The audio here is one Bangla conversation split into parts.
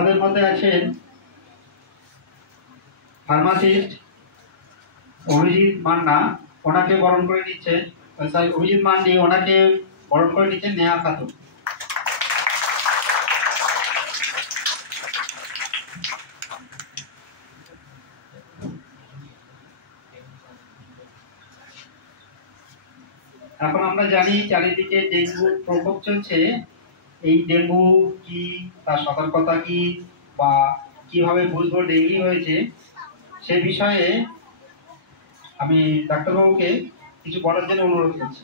আমাদের মধ্যে আছেন ফার্মাসিস্ট অভিজিৎ মান্না, ওনাকে বরণ করে নিচ্ছে অভিজিৎ মান্ডি, ওনাকে বরণ করে নিচ্ছেন নেহা খাতুন। এখন আমরা জানি চারিদিকে ডেঙ্গুর প্রকোপ চলছে। এই ডেঙ্গু কি, তার সতর্কতা কি, বা কিভাবে বুঝবো ডেঙ্গু হয়েছে, সে বিষয়ে আমি ডাক্তারবাবুকে কিছু বলার জন্য অনুরোধ করছি।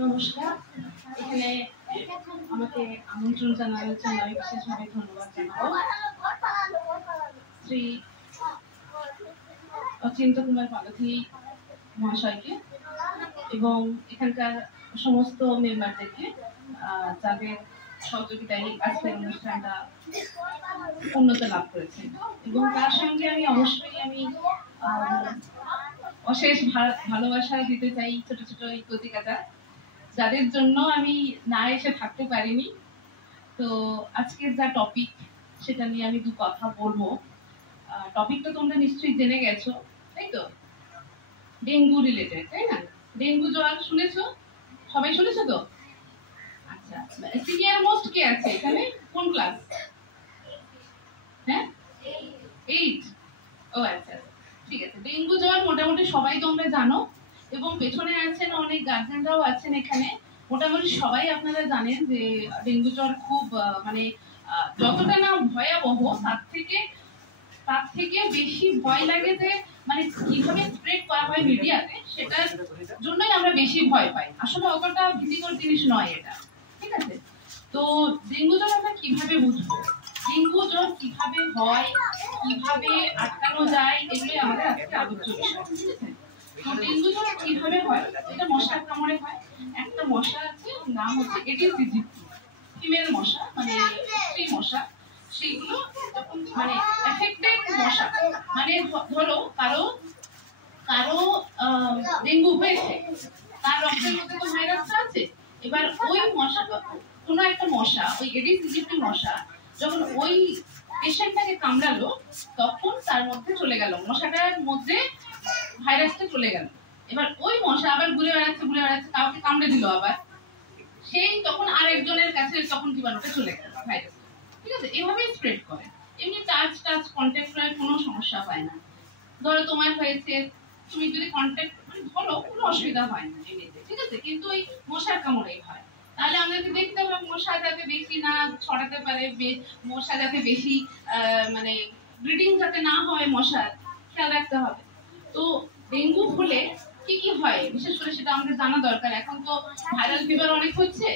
নমস্কার, এখানে আমাকে আমন্ত্রণ জানানোর জন্য আমি বিশেষভাবে ধন্যবাদ জানাবো শ্রী অচিন্ত কুমার পালথী মহাশয়কে এবং এখানকার সমস্ত মেম্বারদেরকে, যাদের সহযোগিতায় আজকের অনুষ্ঠানটা উন্নত লাভ করেছে। এবং তার সঙ্গে আমি অবশ্যই অশেষ ভালোবাসা দিতে চাই ছোট ছোট এই কচিকাটা, যাদের জন্য আমি না এসে থাকতে পারিনি। তো আজকের যা টপিক, সেটা নিয়ে আমি দু কথা বলবো। টপিকটা তোমরা নিশ্চয়ই জেনে গেছো, তাই তো? ডেঙ্গু রিলেটেড, তাই না? ডেঙ্গু জ্বর শুনেছো? সবাই শুনেছো তো? আচ্ছা, সিনিয়র মোস্ট কে আছে এখানে? কোন ক্লাস? হ্যাঁ, 8। ও আচ্ছা, ঠিক আছে। ডেঙ্গু জ্বর মোটামুটি সবাই তোমরা জানো, এবং পেছনে আছেন অনেক গার্জেনরাও আছেন এখানে। মোটামুটি সবাই আপনারা জানেন যে ডেঙ্গু জ্বর খুব মানে যতটা না ভয়াবহ, তার থেকে বেশি ভয় লাগে যে মানে কিভাবে স্প্রেড করা হয় মিডিয়াতে, সেটার জন্যই আমরা বেশি ভয় পাই। আসলে অতটা ভীতিকর জিনিস নয় এটা, ঠিক আছে? তো ডেঙ্গু জ্বর আমরা কিভাবে বুঝবো, ডেঙ্গু জ্বর কিভাবে হয়, কিভাবে আটকানো যায়, এগুলোই আমাদের আজকে আলোচ্য বিষয়। তো ডেঙ্গু জ্বর কিভাবে হয়? এটা মশার কামড়ে হয়। একটা মশা আছে, নাম হচ্ছে এডিস ইজিপ্টি, ফিমেল মশা, মানে স্ত্রী মশা। সেগুলো মানে এফেক্টেড মশা, মানে ধরো কারো ডেঙ্গু হয়েছে, তার রক্তের মধ্যে তো ভাইরাসটা আছে। এবার ওই মশা, কোনো একটা মশা, ওই এডিস ইজিপ্টি মশা যখন ওই পেশেন্টটাকে কামড়ালো, তখন তার মধ্যে চলে গেল, মশাটার মধ্যে ভাইরাসটা চলে গেল। এবার ওই মশা আবার ঘুরে বেড়াচ্ছে, কাউকে কামড়ে দিল, আবার সেই তখন আরেকজনের কাছে তখন জীবাণুটা চলে গেল, ভাইরাস। ঠিক আছে? এভাবেই স্প্রেড করে। এমনি টাচ কন্ট্যাক্ট করার কোনো সমস্যা হয় না। ধরো তোমার হয়েছে, তুমি যদি কন্ট্যাক্ট ধরো, কোনো অসুবিধা হয় না এমনিতে, ঠিক আছে? কিন্তু ওই মশার কামড়েই হয়। তাহলে আমাদেরকে দেখতে হবে মশা যাতে বেশি না ছড়াতে পারে, মশা যাতে বেশি মানে ব্রিডিং যাতে না হয়, মশার খেয়াল রাখতে হবে। তো ডেঙ্গু হলে কি কি হয় বিশেষ করে সেটা আমাদের জানা দরকার। এখন তো ভাইরাল ফিভার অনেক হচ্ছে,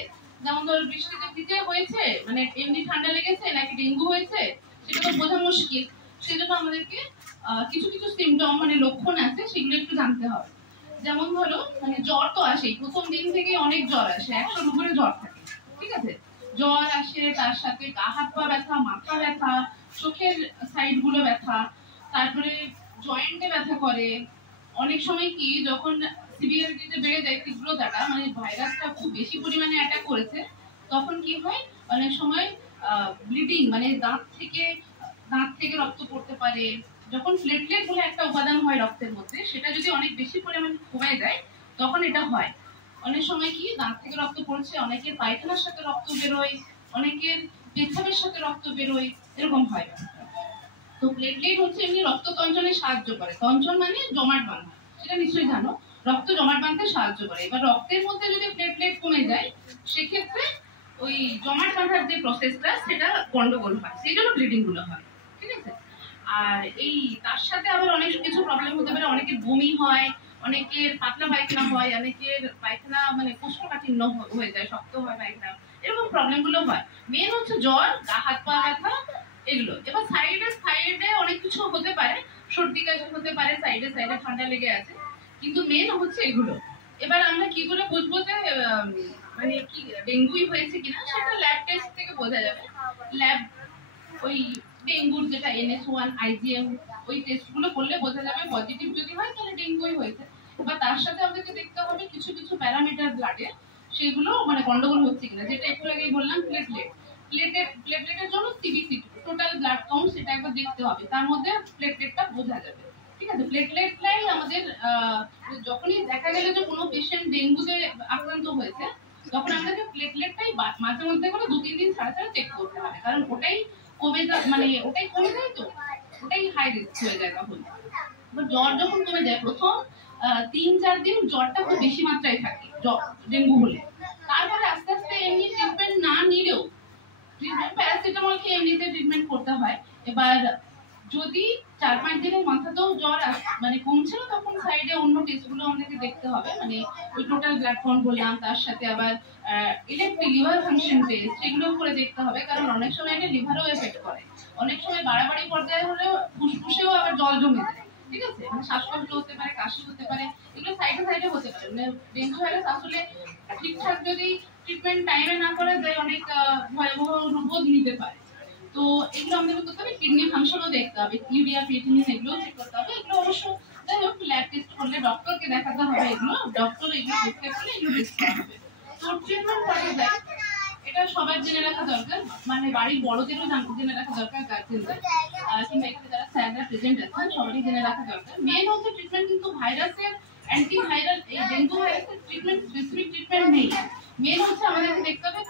যেমন ধরো বৃষ্টিতে ভিজে হয়েছে, মানে এমনি ঠান্ডা লেগেছে নাকি ডেঙ্গু হয়েছে সেটা তো বোঝা মুশকিল। সেজন্য আমাদেরকে কিছু কিছু সিমটম, মানে লক্ষণ আছে, সেগুলো একটু জানতে হবে। যেমন ধরো, মানে জ্বর তো আসেই, প্রথম দিন থেকে অনেক জ্বর আসে, 100-র উপরে জ্বর থাকে, ঠিক আছে? জ্বর আসে, তার সাথে গা হাত পা ব্যথা, মাথা ব্যথা, চোখের সাইড গুলো ব্যথা, তারপরে জয়েন্টে ব্যথা করে। অনেক সময় কি, যখন সিভিয়ারিটিতে বেড়ে যায়, তীব্রতাটা, মানে ভাইরাসটা খুব বেশি পরিমাণে অ্যাটাক করেছে, তখন কি হয়, অনেক সময় ব্লিডিং, মানে দাঁত থেকে রক্ত পড়তে পারে। যখন প্লেটলেট বলে একটা উপাদান হয় রক্তের মধ্যে, সেটা যদি অনেক বেশি পরিমাণে কমে যায়, তখন এটা হয়। অনেক সময় কি, দাঁত থেকে রক্ত পড়ছে, অনেকের পায়খানার সাথে রক্ত বেরোয়, অনেকের পেচ্ছাপের সাথে রক্ত বেরোয়, এরকম হয়। তো প্লেটলেট হচ্ছে এমনি রক্ত তঞ্চনে সাহায্য করে। তঞ্চন মানে জমাট বাঁধা, সেটা নিশ্চয়ই জানো, রক্ত জমাট বাঁধতে সাহায্য করে। এবার রক্তের মধ্যে যদি প্লেটলেট কমে যায়, সেক্ষেত্রে ওই জমাট বাঁধার যে প্রসেসটা, সেটা গন্ডগোল হয়, সেই জন্য ব্লিডিং গুলো হয়, ঠিক আছে? আর এই তার সাথে আবার অনেক কিছু প্রবলেম হতে পারে। অনেকের বমি হয়, অনেকের পাতলা পায়খানা হয়, অনেকের পায়খানা মানে কোষ্ঠকাঠিন্য হয়ে যায়, শক্ত হয় পায়খানা, এরকম প্রবলেম গুলো হয়। মেন হচ্ছে জ্বর, গা হাত পা ব্যথা, এগুলো। এবার সাইডে অনেক কিছু হতে পারে, সর্দি কাশি হতে পারে, সাইডে ঠান্ডা লেগে আছে, কিন্তু মেন হচ্ছে এগুলো। এবার আমরা কি করে বুঝবো যে মানে কি ডেঙ্গুই হয়েছে কিনা, সেটা ল্যাব টেস্ট থেকে বোঝা যাবে। ল্যাব ওই ডেঙ্গুর যেটা NH1 IgM ওই টেস্টগুলো করলে বোঝা যাবে পজিটিভ যদি হয় তাহলে ডেঙ্গুই হয়েছে। বা তার সাথে আমাদেরকে দেখতে হবে কিছু কিছু প্যারামিটার ব্লাডে সেগুলো মানে গন্ডগোল হচ্ছে কিনা, যেটা একটু আগেই বললাম প্লেটলেটের জন্য সিবিসি টোটাল ব্লাড কাউন্ট সেটা একবার দেখতে হবে, তার মধ্যে প্লেটলেটটা বোঝা যাবে। ঠিক আছে, প্লেটলেটটাই আমাদের যখনই দেখা গেল যে কোনো পেশেন্ট ডেঙ্গুতে আক্রান্ত হয়েছে তখন আমাদেরকে প্লেটলেটটাই মাঝে মধ্যে করে 2-3 দিন ছাড়া ছাড়া চেক করতে হবে, কারণ ওটাই কমে যায়, মানে ওটাই কমে যায়, তো ওটাই হাই রিস্ক হয়ে যায় তখন। জ্বর যখন কমে যায় প্রথম 3-4 দিন জ্বরটা খুব বেশি মাত্রায় থাকে ডেঙ্গু হলে, তারপরে আস্তে আস্তে এমনি ট্রিটমেন্ট না নিলেও প্যারাসিটামল খেয়ে এমনিতে ট্রিটমেন্ট করতে হয়। এবার যদি 4-5 দিনের মাথাতেও জ্বর মানে কমছে না তখন সাইডে অন্য টেস্টগুলো আমাদেরকে দেখতে হবে, মানে ওই টোটাল ব্লাড কাউন্ট বললাম, তার সাথে আবার ইলেকট্রিক লিভার ফাংশন টেস্ট সেগুলো করে দেখতে হবে, কারণ অনেক সময় এটা লিভারও এফেক্ট করে, অনেক সময় বাড়াবাড়ি পর্যায়ে হলেও ফুসফুসেও আবার জল জমে যায়। ঠিক আছে, মানে শ্বাসকষ্ট হতে পারে, কাশি হতে পারে, এগুলো সাইডে সাইডে হতে পারে। মানে ডেঙ্গু ভাইরাস আসলে ঠিকঠাক যদি ট্রিটমেন্ট টাইমে না করা যায় অনেক ভয়াবহ রূপ নিতে পারে। তো এগুলো আমাদের করতে হবে, কিডনি ফাংশনও দেখতে হবে, ইউরিয়া ক্রিয়েটিনিন এগুলো চেক করতে হবে। এগুলো অবশ্য যাই হোক ল্যাব টেস্ট করলে ডক্টরকে দেখাতে হবে, এগুলো ডক্টর এগুলো প্রেসক্রাইব করলে এগুলো টেস্ট করা হবে। তো ট্রিটমেন্ট করা যায় এটা সবার জেনে রাখা দরকার, মানে বাড়ির বড়দেরও জেনে রাখা দরকার, গার্জেনদের কিংবা এখানে যারা স্যাররা প্রেজেন্ট আছেন সবারই জেনে রাখা দরকার। মেন হচ্ছে ট্রিটমেন্ট কিন্তু ভাইরাসের অ্যান্টিভাইরাল এই ডেঙ্গু ভাইরাসের ট্রিটমেন্ট স্পেসিফিক ট্রিটমেন্ট নেই, মেন হচ্ছে আমাদেরকে দেখতে হবে